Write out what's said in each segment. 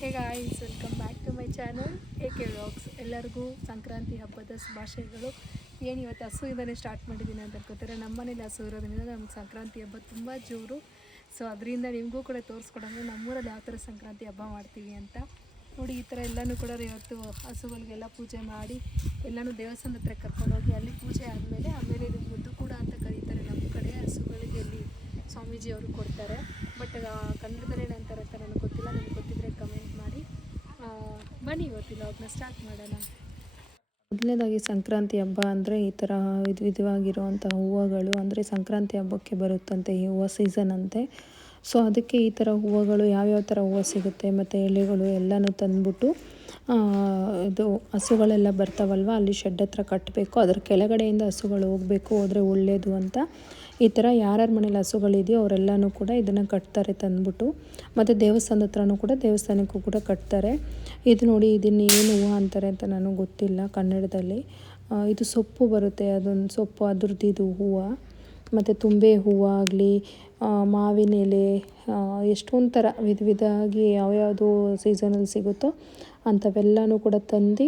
Hey guys, welcome back to my channel AK vlogs. ಎಲ್ಲರಿಗೂ ಸಂಕ್ರಾಂತಿ ಹಬ್ಬದ ಶುಭಾಶಯಗಳು. ಏನು ಇವತ್ತು ಹಸುವಿಂದನೇ ಸ್ಟಾರ್ಟ್ ಮಾಡಿದ್ದೀನಿ ಅಂತ ಅನ್ಕೋತಾರೆ. ನಮ್ಮ ಮನೇಲಿ ಹಸು ಇರೋದ್ರಿಂದ ನಮ್ಗೆ ಸಂಕ್ರಾಂತಿ ಹಬ್ಬ ತುಂಬ ಜೋರು. ಸೊ ಅದರಿಂದ ನಿಮಗೂ ಕೂಡ ತೋರಿಸ್ಕೊಡೋಣ ನಮ್ಮೂರಲ್ಲಿ ಯಾವ ಥರ ಸಂಕ್ರಾಂತಿ ಹಬ್ಬ ಮಾಡ್ತೀವಿ ಅಂತ. ನೋಡಿ, ಈ ಥರ ಎಲ್ಲನೂ ಕೂಡ ಇವತ್ತು ಹಸುಗಳಿಗೆಲ್ಲ ಪೂಜೆ ಮಾಡಿ ಎಲ್ಲನೂ ದೇವಸ್ಥಾನದ ಹತ್ರ ಕರ್ಕೊಂಡೋಗಿ ಅಲ್ಲಿ ಪೂಜೆ ಆಮೇಲೆ ಇದು ಮುದ್ದು ಕೂಡ ಅಂತ ಕರೀತಾರೆ ನಮ್ಮ ಕಡೆ. ಹಸುಗಳಿಗೆ ಇಲ್ಲಿ ಸ್ವಾಮೀಜಿ ಅವರು ಕೊಡ್ತಾರೆ. ಬಟ್ ಕನ್ನಡದಲ್ಲಿ ಏನಂತಾರೆ ಅಂತ ನನಗೆ ಗೊತ್ತಿಲ್ಲ. ನನಗೆ ಗೊತ್ತಿದ್ದರೆ ಕಮೆಂಟ್ ಮಾಡಿ. ಬನ್ನಿ ಇವತ್ತಿನ ಅವ್ರನ್ನ ಸ್ಟಾರ್ಟ್ ಮಾಡೋಣ. ಮೊದಲನೇದಾಗಿ ಸಂಕ್ರಾಂತಿ ಹಬ್ಬ ಅಂದರೆ ಈ ಥರ ವಿಧವಾಗಿರುವಂಥ ಹೂವುಗಳು ಅಂದರೆ ಸಂಕ್ರಾಂತಿ ಹಬ್ಬಕ್ಕೆ ಬರುತ್ತಂತೆ ಈ ಹೂವು ಸೀಸನ್ ಅಂತೆ. ಸೊ ಅದಕ್ಕೆ ಈ ಥರ ಹೂವುಗಳು ಯಾವ್ಯಾವ ಥರ ಹೂವು ಸಿಗುತ್ತೆ ಮತ್ತು ಎಲೆಗಳು ಎಲ್ಲನೂ ತಂದುಬಿಟ್ಟು ಇದು ಹಸುಗಳೆಲ್ಲ ಬರ್ತಾವಲ್ವ, ಅಲ್ಲಿ ಶೆಡ್ ಹತ್ರ ಕಟ್ಟಬೇಕು. ಅದ್ರ ಕೆಳಗಡೆಯಿಂದ ಹಸುಗಳು ಹೋಗಬೇಕು, ಹೋದರೆ ಒಳ್ಳೆಯದು ಅಂತ ಈ ಥರ ಯಾರ್ಯಾರ ಮನೇಲಿ ಹಸುಗಳಿದೆಯೋ ಅವರೆಲ್ಲನೂ ಕೂಡ ಇದನ್ನು ಕಟ್ತಾರೆ ತಂದುಬಿಟ್ಟು. ಮತ್ತು ದೇವಸ್ಥಾನದ ಹತ್ರನೂ ಕೂಡ ದೇವಸ್ಥಾನಕ್ಕೂ ಕೂಡ ಕಟ್ತಾರೆ. ಇದು ನೋಡಿ, ಇದನ್ನು ಏನು ಹೂವು ಅಂತಾರೆ ಅಂತ ನನಗೆ ಗೊತ್ತಿಲ್ಲ ಕನ್ನಡದಲ್ಲಿ. ಇದು ಸೊಪ್ಪು ಬರುತ್ತೆ, ಅದೊಂದು ಸೊಪ್ಪು, ಅದ್ರದ್ದು ಇದು ಹೂವು. ಮತ್ತು ತುಂಬೆ ಹೂವು ಆಗಲಿ, ಮಾವಿನ ಎಲೆ, ಎಷ್ಟೊಂದು ಥರ ವಿಧವಾಗಿ ಯಾವ್ಯಾವುದು ಸೀಸನಲ್ಲಿ ಸಿಗುತ್ತೋ ಅಂಥವೆಲ್ಲನೂ ಕೂಡ ತಂದು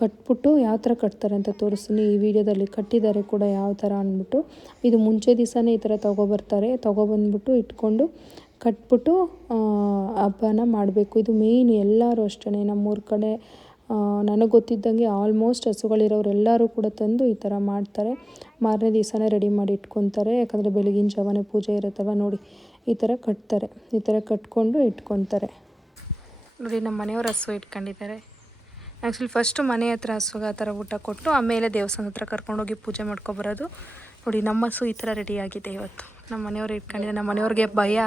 ಕಟ್ಬಿಟ್ಟು ಯಾವ ಥರ ಕಟ್ತಾರೆ ಅಂತ ತೋರಿಸ್ತೀನಿ. ಈ ವಿಡಿಯೋದಲ್ಲಿ ಕಟ್ಟಿದ್ದಾರೆ ಕೂಡ ಯಾವ ಥರ ಅಂದ್ಬಿಟ್ಟು. ಇದು ಮುಂಚೆ ದಿವಸನೇ ಈ ಥರ ತೊಗೊಬಂದ್ಬಿಟ್ಟು ಇಟ್ಕೊಂಡು ಕಟ್ಬಿಟ್ಟು ಹಬ್ಬನ ಮಾಡಬೇಕು. ಇದು ಮೇಯ್ನ್ ಎಲ್ಲರೂ ಅಷ್ಟೇ ನಮ್ಮೂರ ಕಡೆ. ನನಗೆ ಗೊತ್ತಿದ್ದಂಗೆ ಆಲ್ಮೋಸ್ಟ್ ಹಸುಗಳಿರೋರೆಲ್ಲರೂ ಕೂಡ ತಂದು ಈ ಥರ ಮಾಡ್ತಾರೆ. ಮಾರನೇ ದಿವಸನೇ ರೆಡಿ ಮಾಡಿ ಇಟ್ಕೊತಾರೆ. ಯಾಕಂದರೆ ಬೆಳಗಿನ ಜಾವನೇ ಪೂಜೆ ಇರುತ್ತಲ್ವ. ನೋಡಿ, ಈ ಥರ ಕಟ್ತಾರೆ. ಈ ಥರ ಕಟ್ಕೊಂಡು ಇಟ್ಕೊತಾರೆ. ನೋಡಿ, ನಮ್ಮ ಮನೆಯವ್ರು ಹಸು ಇಟ್ಕೊಂಡಿದ್ದಾರೆ. ಆ್ಯಕ್ಚುಲಿ ಫಸ್ಟು ಮನೆ ಹತ್ರ ಹಸುಗೆ ಆ ಥರ ಊಟ ಕೊಟ್ಟು ಆಮೇಲೆ ದೇವಸ್ಥಾನದ ಹತ್ರ ಕರ್ಕೊಂಡೋಗಿ ಪೂಜೆ ಮಾಡ್ಕೊಬರೋದು. ನೋಡಿ, ನಮ್ಮ ಹಸು ಈ ಥರ ರೆಡಿ ಆಗಿದೆ ಇವತ್ತು. ನಮ್ಮ ಮನೆಯವ್ರು ಇಟ್ಕೊಂಡಿದ್ದಾರೆ. ನಮ್ಮ ಮನೆಯವ್ರಿಗೆ ಭಯ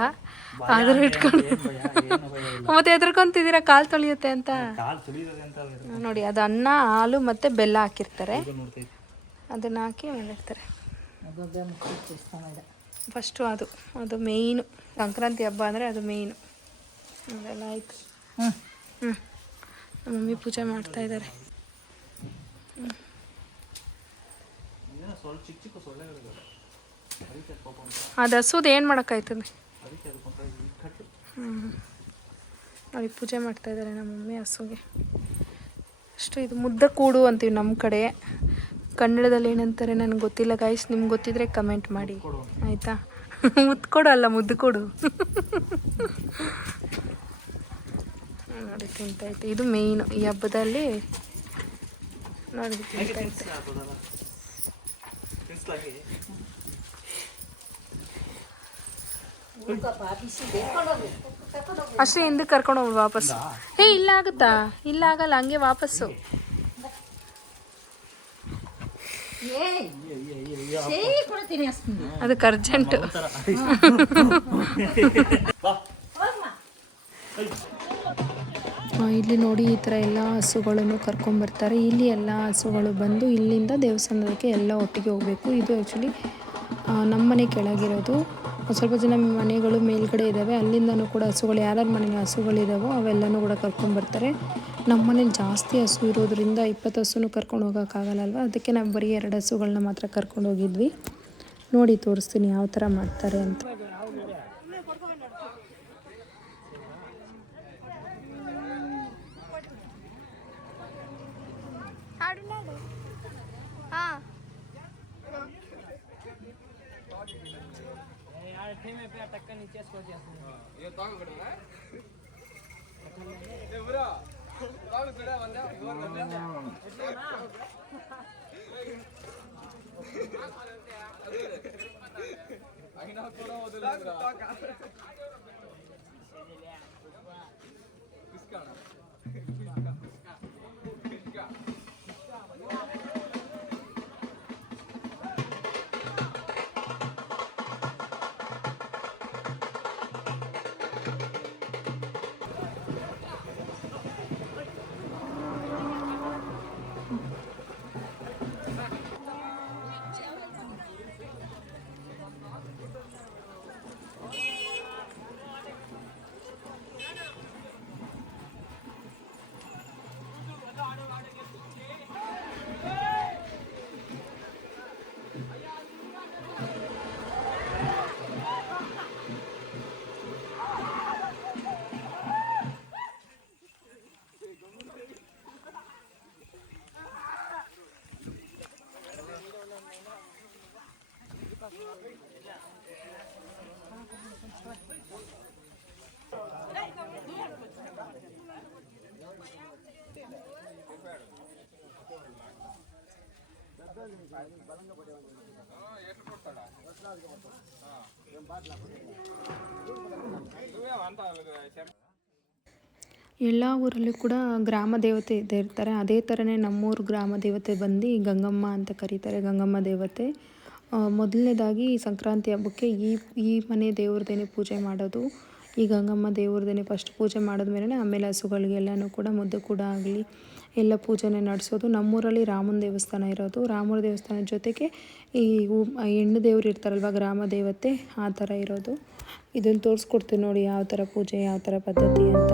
ಆದರೂ ಇಟ್ಕೊಂಡು ಮತ್ತೆ ಎದ್ರಕೊಂತಿದ್ದೀರಾ ಕಾಲು ತೊಳೆಯುತ್ತೆ ಅಂತ. ನೋಡಿ, ಅದು ಅನ್ನ, ಹಾಲು ಮತ್ತು ಬೆಲ್ಲ ಹಾಕಿರ್ತಾರೆ. ಅದನ್ನು ಹಾಕಿ ಮಾಡಿರ್ತಾರೆ ಫಸ್ಟು. ಅದು ಮೇಯ್ನು ಸಂಕ್ರಾಂತಿ ಹಬ್ಬ ಅಂದರೆ ಅದು ಮೇಯ್ನು. ಅದೆಲ್ಲ ಆಯಿತು. ನಮ್ಮ ಮಮ್ಮಿ ಪೂಜೆ ಮಾಡ್ತಾ ಇದ್ದಾರೆ. ಅದು ಹಸುದು ಏನು ಮಾಡೋಕ್ಕಾಯ್ತದೆ. ನೋಡಿ, ಪೂಜೆ ಮಾಡ್ತಾ ಇದ್ದಾರೆ ನಮ್ಮ ಮಮ್ಮಿ ಹಸುಗೆ. ಅಷ್ಟು ಇದು ಮುದ್ದ ಕೂಡು ಅಂತೀವಿ ನಮ್ಮ ಕಡೆ. ಕನ್ನಡದಲ್ಲಿ ಏನಂತಾರೆ ನನಗೆ ಗೊತ್ತಿಲ್ಲ ಗೈಸ್. ನಿಮ್ಗೆ ಗೊತ್ತಿದ್ರೆ ಕಮೆಂಟ್ ಮಾಡಿ ಆಯಿತಾ. ಮುದ್ದು ಕೊಡು ಅಲ್ಲ, ಮುದ್ದು ಕೊಡು. ನೋಡಿ, ತಿಂತೈತೆ. ಇದು ಮೇಯ್ನು ಈ ಹಬ್ಬದಲ್ಲಿ. ನೋಡಿ, ತಿಂತೈತೆ. ಅಷ್ಟೇ ಹಿಂದಕ್ಕೆ ಕರ್ಕೊಂಡು ಹೋಗ್ಬಿಡು ವಾಪಸ್ಸು. ಇಲ್ಲ ಆಗುತ್ತಾ? ಇಲ್ಲ ಆಗಲ್ಲ, ಹಂಗೆ ವಾಪಸ್ಸು. ಅದಕ್ಕೆ ಅರ್ಜೆಂಟು. ಇಲ್ಲಿ ನೋಡಿ, ಈ ಥರ ಎಲ್ಲ ಹಸುಗಳನ್ನು ಕರ್ಕೊಂಬರ್ತಾರೆ. ಇಲ್ಲಿ ಎಲ್ಲ ಹಸುಗಳು ಬಂದು ಇಲ್ಲಿಂದ ದೇವಸ್ಥಾನಕ್ಕೆ ಎಲ್ಲ ಒಟ್ಟಿಗೆ ಹೋಗಬೇಕು. ಇದು ಆ್ಯಕ್ಚುಲಿ ನಮ್ಮ ಮನೆ ಕೆಳಗಿರೋದು. ಸ್ವಲ್ಪ ಜನ ಮನೆಗಳು ಮೇಲ್ಗಡೆ ಇದ್ದಾವೆ. ಅಲ್ಲಿಂದನೂ ಕೂಡ ಹಸುಗಳು ಯಾರ್ಯಾರ ಮನೆಗೆ ಹಸುಗಳಿದ್ದಾವೋ ಅವೆಲ್ಲನೂ ಕೂಡ ಕರ್ಕೊಂಬರ್ತಾರೆ. ನಮ್ಮ ಮನೇಲಿ ಜಾಸ್ತಿ ಹಸು ಇರೋದ್ರಿಂದ 20 ಹಸುನೂ ಕರ್ಕೊಂಡು ಹೋಗೋಕ್ಕಾಗಲ್ಲಲ್ವ. ಅದಕ್ಕೆ ನಾವು ಬರೀ 2 ಹಸುಗಳನ್ನ ಮಾತ್ರ ಕರ್ಕೊಂಡು ಹೋಗಿದ್ವಿ. ನೋಡಿ, ತೋರಿಸ್ತೀನಿ ಯಾವ ಥರ ಮಾಡ್ತಾರೆ ಅಂತ. ಎಲ್ಲ ಊರಲ್ಲೂ ಕೂಡ ಗ್ರಾಮ ದೇವತೆ ಇದ್ದೇ ಇರ್ತಾರೆ. ಅದೇ ಥರನೇ ನಮ್ಮೂರು ಗ್ರಾಮ ದೇವತೆ ಬಂದು ಗಂಗಮ್ಮ ಅಂತ ಕರೀತಾರೆ. ಗಂಗಮ್ಮ ದೇವತೆ ಮೊದಲನೇದಾಗಿ ಸಂಕ್ರಾಂತಿ ಹಬ್ಬಕ್ಕೆ ಈ ಮನೆ ದೇವ್ರದೇನೆ ಪೂಜೆ ಮಾಡೋದು. ಈ ಗಂಗಮ್ಮ ದೇವ್ರದೇನೆ ಫಸ್ಟ್ ಪೂಜೆ ಮಾಡಿದ್ಮೇಲೆ ಆಮೇಲೆ ಹಸುಗಳಿಗೆಲ್ಲನೂ ಕೂಡ ಮುದ್ದು ಕೂಡ ಆಗಲಿ ಎಲ್ಲ ಪೂಜೆನೇ ನಡೆಸೋದು. ನಮ್ಮೂರಲ್ಲಿ ರಾಮನ ದೇವಸ್ಥಾನ ಇರೋದು. ರಾಮನ ದೇವಸ್ಥಾನದ ಜೊತೆಗೆ ಈ ಹೆಣ್ಣು ದೇವ್ರು ಇರ್ತಾರಲ್ವ ಗ್ರಾಮ ದೇವತೆ ಆ ಥರ ಇರೋದು. ಇದನ್ನು ತೋರಿಸ್ಕೊಡ್ತೀವಿ ನೋಡಿ ಯಾವ ಥರ ಪೂಜೆ ಯಾವ ಥರ ಪದ್ಧತಿ ಅಂತ.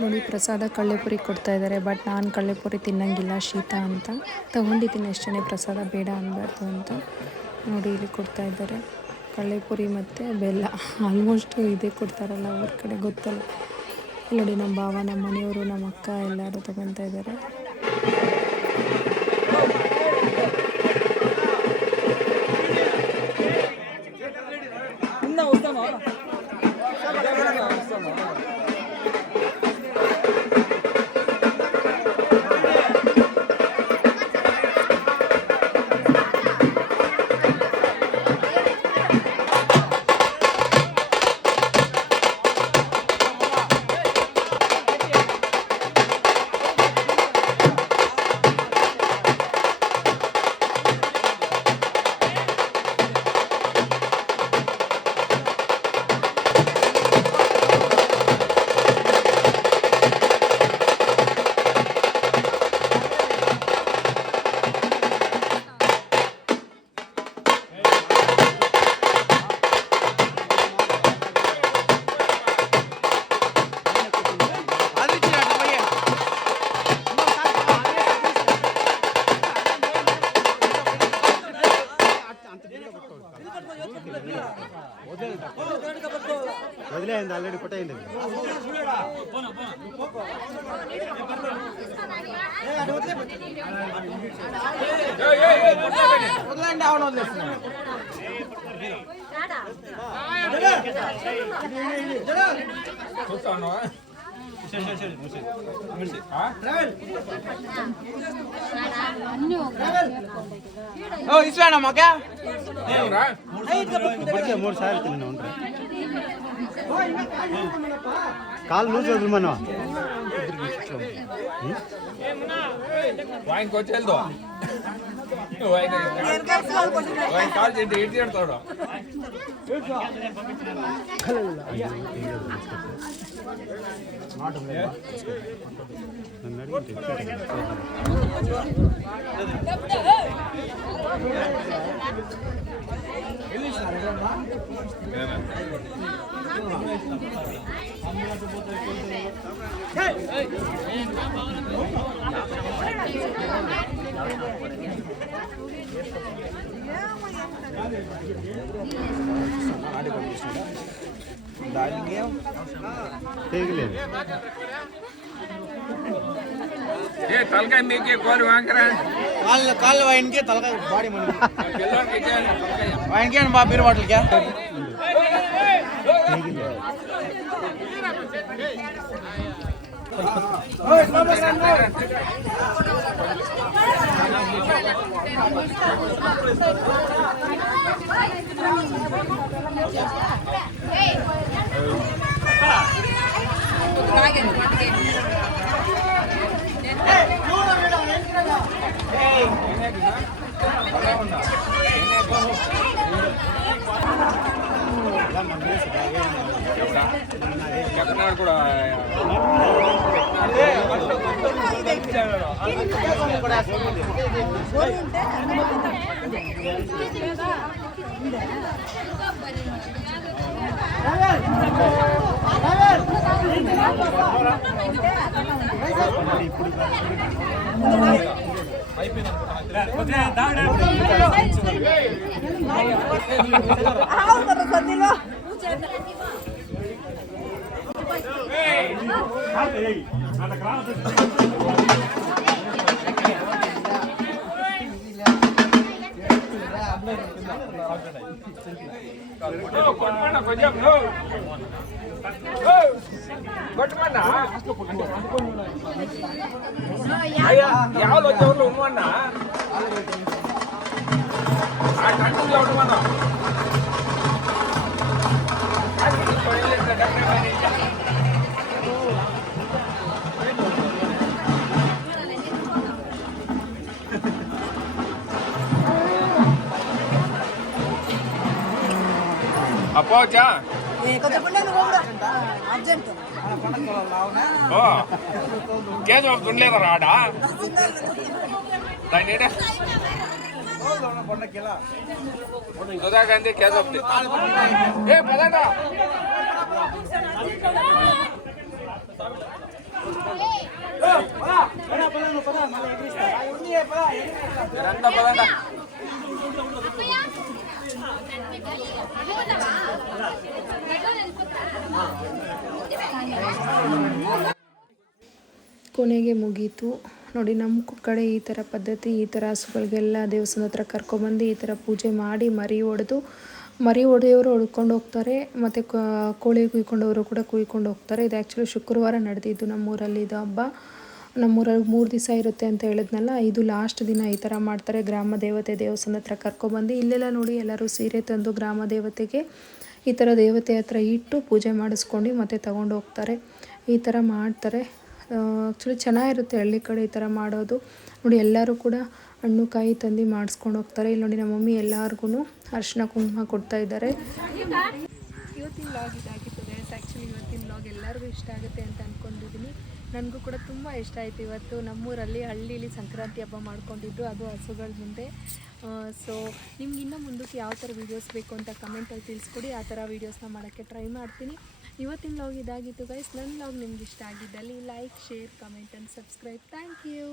ನೋಡಿ ಪ್ರಸಾದ ಕಳ್ಳೆಪುರಿ ಕೊಡ್ತಾ ಇದ್ದಾರೆ. ಬಟ್ ನಾನು ಕಳ್ಳೆಪುರಿ ತಿನ್ನಂಗಿಲ್ಲ ಶೀತ ಅಂತ ತಗೊಂಡಿದ್ದೀನಿ ಅಷ್ಟೇ, ಪ್ರಸಾದ ಬೇಡ ಅನ್ನಬಾರ್ದು ಅಂತ. ನೋಡಿ ಇಲ್ಲಿ ಕೊಡ್ತಾ ಇದ್ದಾರೆ ಕಳ್ಳೆಪುರಿ ಮತ್ತು ಬೆಲ್ಲ. ಆಲ್ಮೋಸ್ಟ್ ಇದೇ ಕೊಡ್ತಾರಲ್ಲ ಅವ್ರ ಕಡೆ ಗೊತ್ತಲ್ಲ. ನೋಡಿ ನಮ್ಮ ಭಾವ ನಮ್ಮ ಮನೆಯವರು ನಮ್ಮ ಅಕ್ಕ ಎಲ್ಲರೂ ತಗೊತಾ ಇದ್ದಾರೆ. ఆల్రెడీ కొట్టయింది. ఇస్తాడా మాకా 3 సార్లు తిన్నా ఉంటా కాలు లూజ్ వదిలిమన్నా వాయిన్ కొచ్చేల్దో వాయిన్ కాల్ చేసి ఎట్టి చేస్తాడు ಹೇಗలేదు ఏ తలకాయ మీకే కోరి వాంకరా కాళ్ళు వాయిన్కి తలకాయ బాడీ మన పిల్లలకి ఇచ్చేయాలి తలకాయ వాయిన్కి బా బీరు బాటిల్కి ఎక్కడ కూడా కొట్టమన్నా కొంచెం కొట్టమన్నా అయ్యా ఎవరు వచ్చేవాళ్ళు ఉండమన్నా ఆ కంట్రోల్లో ఉండమన్నా అపోవచ్చా కేసు ఉండలేదా రాడా దాని సుధా గాంధీ కేసు ఏ పదండా పదండా ಕೊನೆಗೆ ಮುಗೀತು ನೋಡಿ. ನಮ್ಮ ಕಡೆ ಈ ಥರ ಪದ್ಧತಿ, ಈ ಥರ ಹಸುಗಳಿಗೆಲ್ಲ ದೇವಸ್ಥಾನದ ಹತ್ರ ಕರ್ಕೊಬಂದು ಈ ಥರ ಪೂಜೆ ಮಾಡಿ ಮರಿ ಹೊಡೆಯೋರು ಹೊಡ್ಕೊಂಡು ಹೋಗ್ತಾರೆ, ಮತ್ತು ಕೋಳಿ ಕುಯ್ಕೊಂಡವರು ಕೂಡ ಕುಯ್ಕೊಂಡು ಹೋಗ್ತಾರೆ. ಇದು ಆ್ಯಕ್ಚುಲಿ ಶುಕ್ರವಾರ ನಡೆದಿದ್ದು ನಮ್ಮೂರಲ್ಲಿ ಇದು ಹಬ್ಬ. ನಮ್ಮೂರಲ್ಲಿ 3 ದಿವಸ ಇರುತ್ತೆ ಅಂತ ಹೇಳಿದ್ನಲ್ಲ, ಇದು ಲಾಸ್ಟ್ ದಿನ ಈ ಥರ ಮಾಡ್ತಾರೆ. ಗ್ರಾಮ ದೇವತೆ ದೇವಸ್ಥಾನದ ಹತ್ರ ಕರ್ಕೊಬಂದು ಇಲ್ಲೆಲ್ಲ ನೋಡಿ ಎಲ್ಲರೂ ಸೀರೆ ತಂದು ಗ್ರಾಮ ದೇವತೆಗೆ ಈ ಥರ ದೇವತೆ ಹತ್ರ ಇಟ್ಟು ಪೂಜೆ ಮಾಡಿಸ್ಕೊಂಡು ಮತ್ತೆ ತಗೊಂಡು ಹೋಗ್ತಾರೆ. ಈ ಥರ ಮಾಡ್ತಾರೆ. ಆ್ಯಕ್ಚುಲಿ ಚೆನ್ನಾಗಿರುತ್ತೆ ಹಳ್ಳಿ ಕಡೆ ಈ ಥರ ಮಾಡೋದು. ನೋಡಿ ಎಲ್ಲರೂ ಕೂಡ ಹಣ್ಣು ಕಾಯಿ ತಂದು ಮಾಡಿಸ್ಕೊಂಡು ಹೋಗ್ತಾರೆ. ಇಲ್ಲಿ ನೋಡಿ ನಮ್ಮ ಮಮ್ಮಿ ಎಲ್ಲರಿಗೂ ಅರಿಶಿನ ಕುಂಕುಮ ಕೊಡ್ತಾ ಇದ್ದಾರೆ. ಇವತ್ತಿನ ವ್ಲಾಗ್ ಇದಾಗಿತ್ತು ಗೈಸ್. ಆ್ಯಕ್ಚುಲಿ ಇವತ್ತಿನ ವ್ಲಾಗ್ ಎಲ್ಲರಿಗೂ ಇಷ್ಟ ಆಗುತ್ತೆ ಅಂತ ಅಂದ್ಕೊಂಡಿದ್ದೀನಿ. ನನಗೂ ಕೂಡ ತುಂಬ ಇಷ್ಟ ಆಯಿತು. ಇವತ್ತು ನಮ್ಮೂರಲ್ಲಿ ಹಳ್ಳಿಲಿ ಸಂಕ್ರಾಂತಿ ಹಬ್ಬ ಮಾಡ್ಕೊಂಡಿದ್ದು, ಅದು ಹಸುಗಳ ಮುಂದೆ. ಸೊ ನಿಮ್ಗೆ ಇನ್ನೂ ಮುಂದಕ್ಕೆ ಯಾವ ಥರ ವೀಡಿಯೋಸ್ ಬೇಕು ಅಂತ ಕಮೆಂಟಲ್ಲಿ ತಿಳಿಸ್ಕೊಡಿ. ಆ ಥರ ವೀಡಿಯೋಸ್ನ ಮಾಡೋಕ್ಕೆ ಟ್ರೈ ಮಾಡ್ತೀನಿ. ಇವತ್ತಿನ ವ್ಲಾಗ್ ಇದಾಗಿತ್ತು ಗೈಸ್. ನನ್ನ ವ್ಲಾಗ್ ನಿಮ್ಗೆ ಇಷ್ಟ ಆಗಿದ್ದಲ್ಲಿ like, share, comment and subscribe. Thank you.